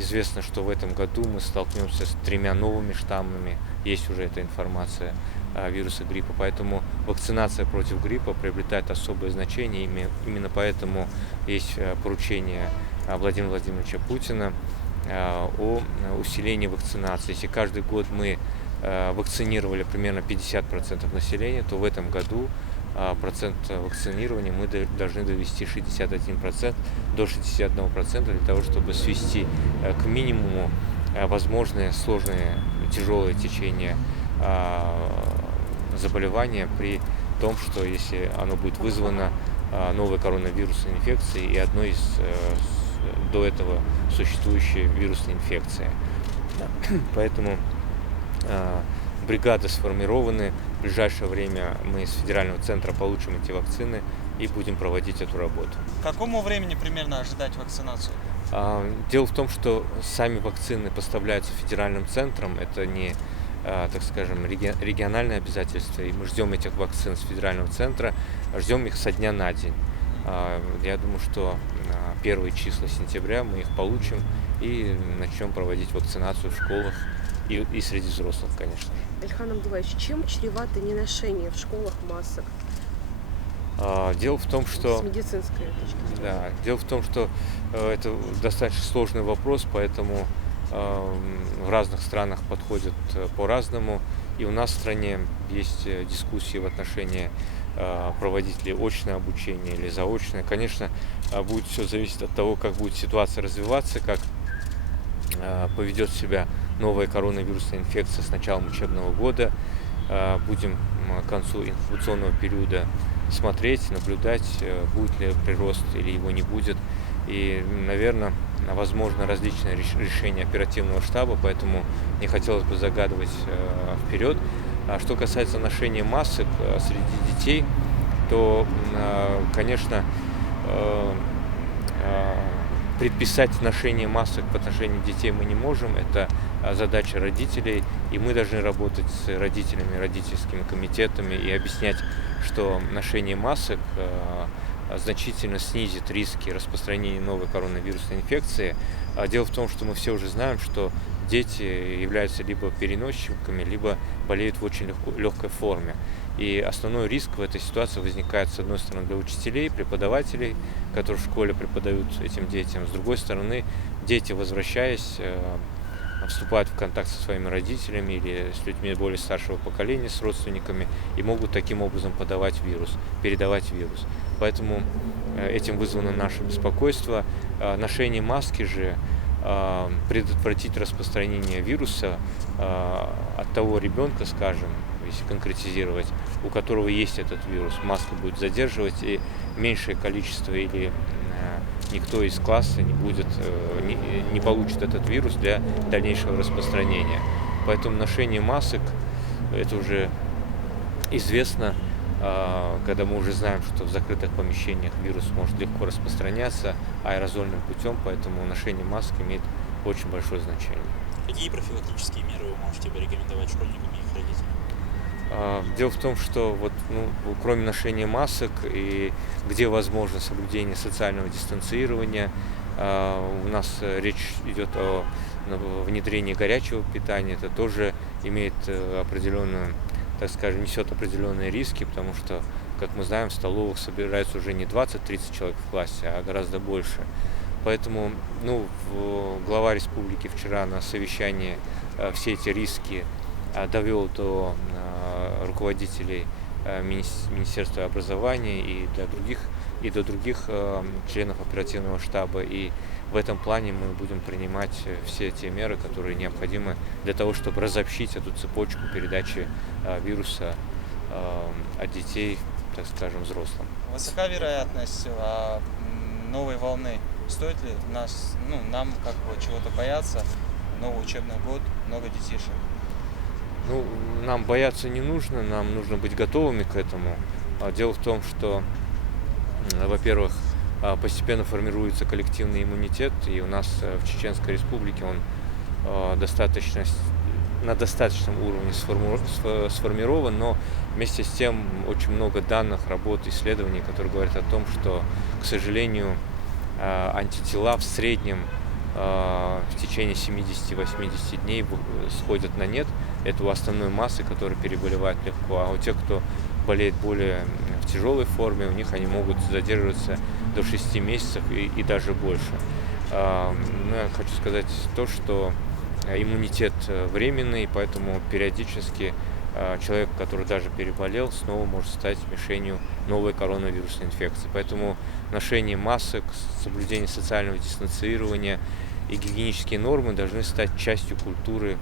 известно, что в этом году мы столкнемся с тремя новыми штаммами. Есть уже эта информация вируса гриппа. Поэтому вакцинация против гриппа приобретает особое значение. Именно поэтому есть поручение Владимира Владимировича Путина о усилении вакцинации. Если каждый год мы вакцинировали примерно 50% населения, то в этом году процент вакцинирования мы должны довести 61% до 61% для того, чтобы свести к минимуму возможные сложные тяжелые течения заболевания при том, что если оно будет вызвано новой коронавирусной инфекцией и одной из до этого существующей вирусной инфекции. Поэтому бригады сформированы. В ближайшее время мы из федерального центра получим эти вакцины и будем проводить эту работу. К какому времени примерно ожидать вакцинацию? Дело в том, что сами вакцины поставляются федеральным центром. Это не, так скажем, региональное обязательство. И мы ждем этих вакцин с федерального центра, ждем их со дня на день. Я думаю, что первые числа сентября мы их получим и начнем проводить вакцинацию в школах и среди взрослых, конечно же. Ильхан Абдулаевич, чем чревато неношение в школах масок? Дело в том, что... С медицинской точки зрения. Да, дело в том, что это достаточно сложный вопрос, поэтому в разных странах подходят по-разному. И у нас в стране есть дискуссии в отношении проводить ли очное обучение или заочное. Конечно, будет все зависеть от того, как будет ситуация развиваться, как поведет себя новая коронавирусная инфекция с началом учебного года. Будем к концу инкубационного периода смотреть, наблюдать, будет ли прирост или его не будет. И, наверное, возможно различные решения оперативного штаба, поэтому не хотелось бы загадывать вперед. А что касается ношения масок среди детей, то, конечно, предписать ношение масок в отношении детей мы не можем. Это задача родителей, и мы должны работать с родителями, родительскими комитетами и объяснять, что ношение масок значительно снизит риски распространения новой коронавирусной инфекции. Дело в том, что мы все уже знаем, что дети являются либо переносчиками, либо болеют в очень легкой форме. И основной риск в этой ситуации возникает, с одной стороны, для учителей, преподавателей, которые в школе преподают этим детям. С другой стороны, дети, возвращаясь, вступают в контакт со своими родителями или с людьми более старшего поколения, с родственниками, и могут таким образом передавать вирус. Поэтому этим вызвано наше беспокойство. Ношение маски же предотвратить распространение вируса от того ребенка, скажем, если конкретизировать, у которого есть этот вирус. Маска будет задерживать, и меньшее количество или никто из класса не получит этот вирус для дальнейшего распространения. Поэтому ношение масок, это уже известно, когда мы уже знаем, что в закрытых помещениях вирус может легко распространяться аэрозольным путем, поэтому ношение масок имеет очень большое значение. Какие профилактические меры вы можете порекомендовать школьникам и их родителям? Дело в том, что кроме ношения масок и где возможно соблюдение социального дистанцирования, у нас речь идет о внедрении горячего питания. Это тоже имеет определенную, так скажем, несет определенные риски, потому что, как мы знаем, в столовых собирается уже не 20-30 человек в классе, а гораздо больше. Поэтому глава республики вчера на совещании все эти риски довел до руководителей Министерства образования и до других членов оперативного штаба. И в этом плане мы будем принимать все те меры, которые необходимы для того, чтобы разобщить эту цепочку передачи вируса от детей, так скажем, взрослым. Высока вероятность новой волны. Стоит ли нам чего-то бояться? Новый учебный год, много детишек. Нам бояться не нужно, нам нужно быть готовыми к этому. Дело в том, что, во-первых, постепенно формируется коллективный иммунитет, и у нас в Чеченской Республике он на достаточном уровне сформирован, но вместе с тем очень много данных, работ, исследований, которые говорят о том, что, к сожалению, антитела в среднем в течение 70-80 дней сходят на нет. Это у основной массы, которые переболевают легко. А у тех, кто болеет более в тяжелой форме, у них они могут задерживаться до 6 месяцев и даже больше. Но я хочу сказать то, что иммунитет временный, поэтому периодически человек, который даже переболел, снова может стать мишенью новой коронавирусной инфекции. Поэтому ношение масок, соблюдение социального дистанцирования и гигиенические нормы должны стать частью культуры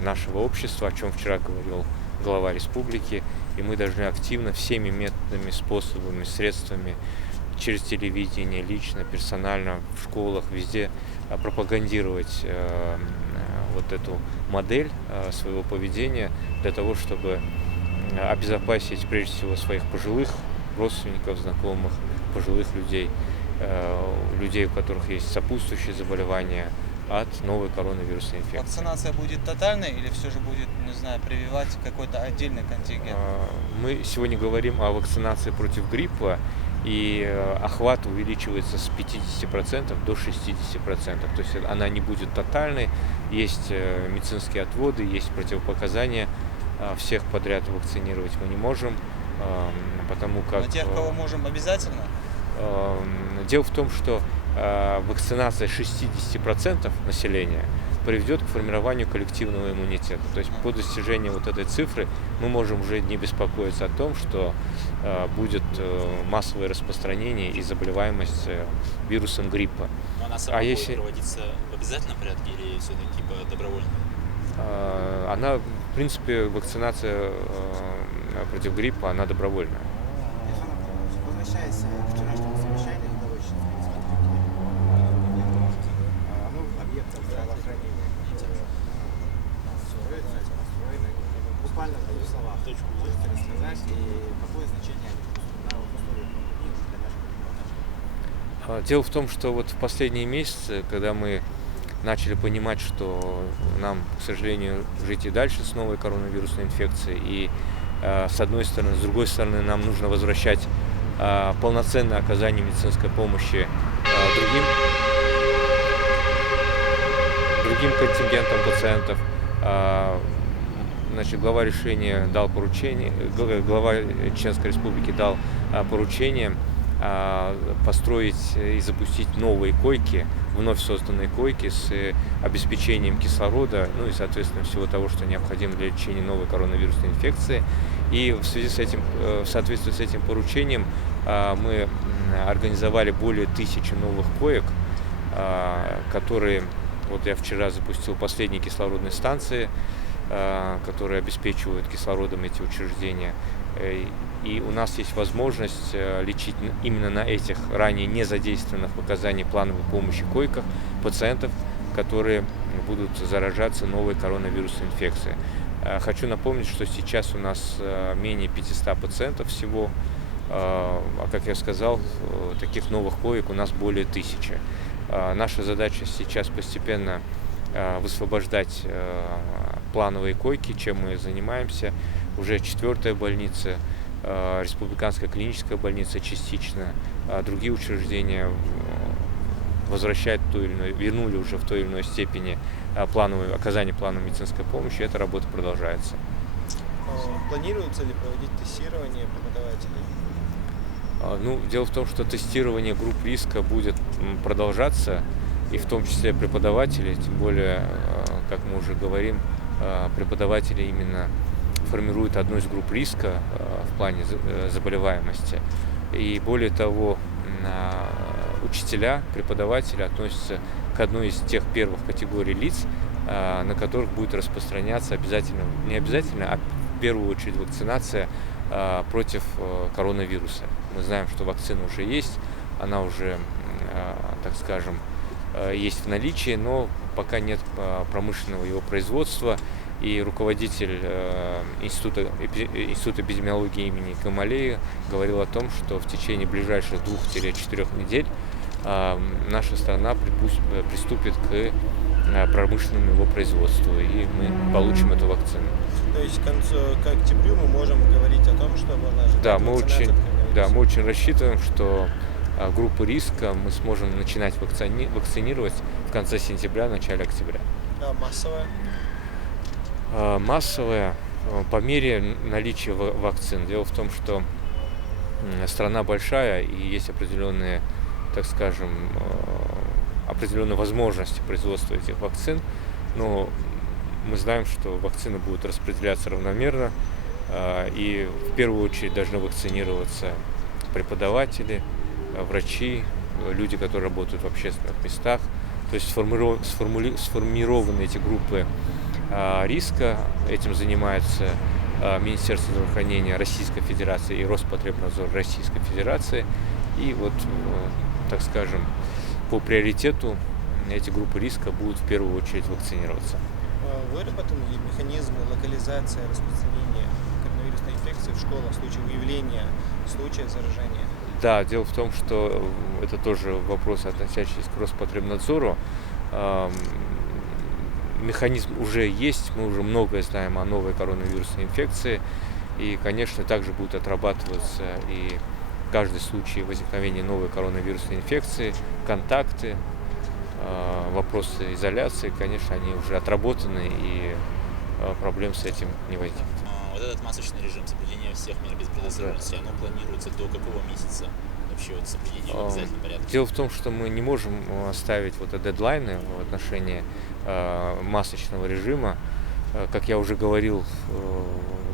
нашего общества, о чем вчера говорил глава республики. И мы должны активно всеми методами, способами, средствами, через телевидение, лично, персонально, в школах, везде пропагандировать вот эту модель своего поведения для того, чтобы обезопасить прежде всего своих пожилых родственников, знакомых, пожилых людей, людей, у которых есть сопутствующие заболевания от новой коронавирусной инфекции. Вакцинация будет тотальной или все же будет, не знаю, прививать какой-то отдельный контингент? Мы сегодня говорим о вакцинации против гриппа, и охват увеличивается с 50% до 60%. То есть она не будет тотальной, есть медицинские отводы, есть противопоказания, всех подряд вакцинировать мы не можем, потому как... Но тех, кого можем, обязательно? Дело в том, что вакцинация 60% населения приведет к формированию коллективного иммунитета. То есть по достижению вот этой цифры мы можем уже не беспокоиться о том, что будет массовое распространение и заболеваемость вирусом гриппа. Но она сама будет проводиться в обязательном порядке или все-таки по добровольному? Она, в принципе, вакцинация против гриппа, она добровольная. Возвращаясь к вчерашнему совещанию главы новых объектов здравоохранения, буквально в двух словах, можете рассказать, и какое значение они в условиях пандемии для наших граждан? Дело в том, что вот в последние месяцы, когда мы начали понимать, что нам, к сожалению, жить и дальше с новой коронавирусной инфекцией, и с одной стороны, с другой стороны, нам нужно возвращать полноценное оказание медицинской помощи другим контингентам пациентов. Значит, глава решения дал поручение, глава Чеченской Республики дал поручение построить и запустить новые койки, вновь созданные койки с обеспечением кислорода, ну и, соответственно, всего того, что необходимо для лечения новой коронавирусной инфекции. И в связи с этим, в соответствии с этим поручением, мы организовали более 1000 новых коек, которые, вот я вчера запустил последние кислородные станции, которые обеспечивают кислородом эти учреждения. И у нас есть возможность лечить именно на этих ранее не задействованных в оказании плановой помощи койках пациентов, которые будут заражаться новой коронавирусной инфекцией. Хочу напомнить, что сейчас у нас менее 500 пациентов всего, а как я сказал, таких новых коек у нас более 1000. Наша задача сейчас постепенно высвобождать плановые койки, чем мы занимаемся. Уже 4-я больница, республиканская клиническая больница частично, другие учреждения возвращают вернули уже в той или иной степени оказание плановой медицинской помощи. Эта работа продолжается. Планируется ли проводить тестирование преподавателей? Ну, дело в том, что тестирование групп риска будет продолжаться, и в том числе преподавателей, тем более, как мы уже говорим, преподаватели именно формируют одну из групп риска в плане заболеваемости. И более того, учителя, преподаватели относятся к одной из тех первых категорий лиц, на которых будет распространяться обязательно, не обязательно, а в первую очередь вакцинация против коронавируса. Мы знаем, что вакцина уже есть, она уже, так скажем, есть в наличии, но пока нет промышленного его производства. И руководитель Института эпидемиологии имени Гамалеи говорил о том, что в течение ближайших 2-4 недель наша страна приступит к промышленному его производству, и мы получим эту вакцину. То есть к октябрю мы можем говорить о том, что можно ожидать вакцинацию? Мы очень рассчитываем, что группы риска мы сможем начинать вакцинировать в конце сентября, начале октября. А массовая? Массовая по мере наличия вакцин. Дело в том, что страна большая и есть определенные, так скажем, определенные возможности производства этих вакцин, но мы знаем, что вакцины будут распределяться равномерно, и в первую очередь должны вакцинироваться преподаватели, врачи, люди, которые работают в общественных местах. То есть сформированы эти группы риска. Этим занимается Министерство здравоохранения Российской Федерации и Роспотребнадзор Российской Федерации. И вот, так скажем, по приоритету эти группы риска будут в первую очередь вакцинироваться. Выработаны ли механизмы локализации распространения коронавирусной инфекции в школах в случае выявления случая заражения? Да, дело в том, что это тоже вопрос, относящийся к Роспотребнадзору. Механизм уже есть, мы уже многое знаем о новой коронавирусной инфекции, и, конечно, также будет отрабатываться и каждый случай возникновения новой коронавирусной инфекции, контакты, вопросы изоляции, конечно, они уже отработаны, и проблем с этим не возникнет. Вот этот масочный режим соблюдения всех мер предосторожности, оно планируется до какого месяца? Вообще вот соблюдение в обязательном порядке? Дело в том, что мы не можем ставить дедлайны в отношении масочного режима. Как я уже говорил,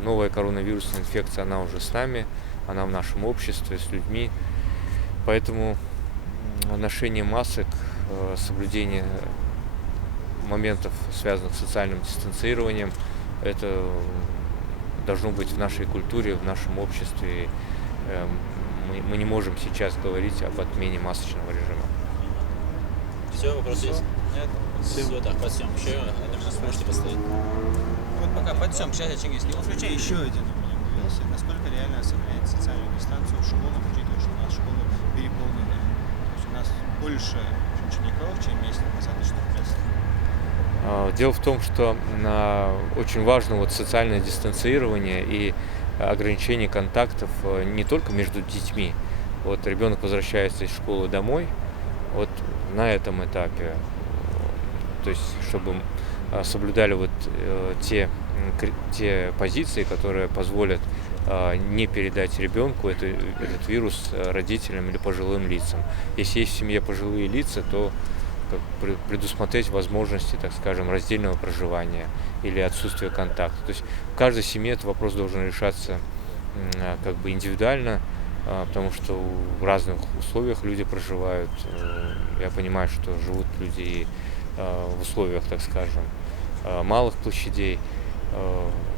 новая коронавирусная инфекция, она уже с нами, она в нашем обществе, с людьми. Поэтому ношение масок, соблюдение моментов, связанных с социальным дистанцированием, это должно быть в нашей культуре, в нашем обществе. Мы не можем сейчас говорить об отмене масочного режима. Все, вопрос есть? Нет. Все, так, под съемку еще, можете поставить. Вот пока подсем, сейчас Чингис не Включай еще один у меня появился. Насколько реально сохранять социальную дистанцию в школах, учитывая, что у нас школы переполнены? То есть у нас больше учеников, чем месяц назад, что месяц. Дело в том, что очень важно социальное дистанцирование и ограничение контактов не только между детьми. Вот ребенок возвращается из школы домой, вот на этом этапе, то есть чтобы соблюдали те позиции, которые позволят не передать ребенку этот вирус родителям или пожилым лицам. Если есть в семье пожилые лица, то предусмотреть возможности, так скажем, раздельного проживания или отсутствия контакта. То есть в каждой семье этот вопрос должен решаться индивидуально, потому что в разных условиях люди проживают. Я понимаю, что живут люди и в условиях, так скажем, малых площадей.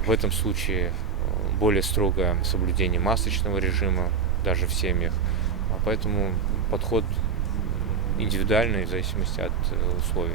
В этом случае более строгое соблюдение масочного режима даже в семьях. Поэтому подход индивидуальный в зависимости от условий.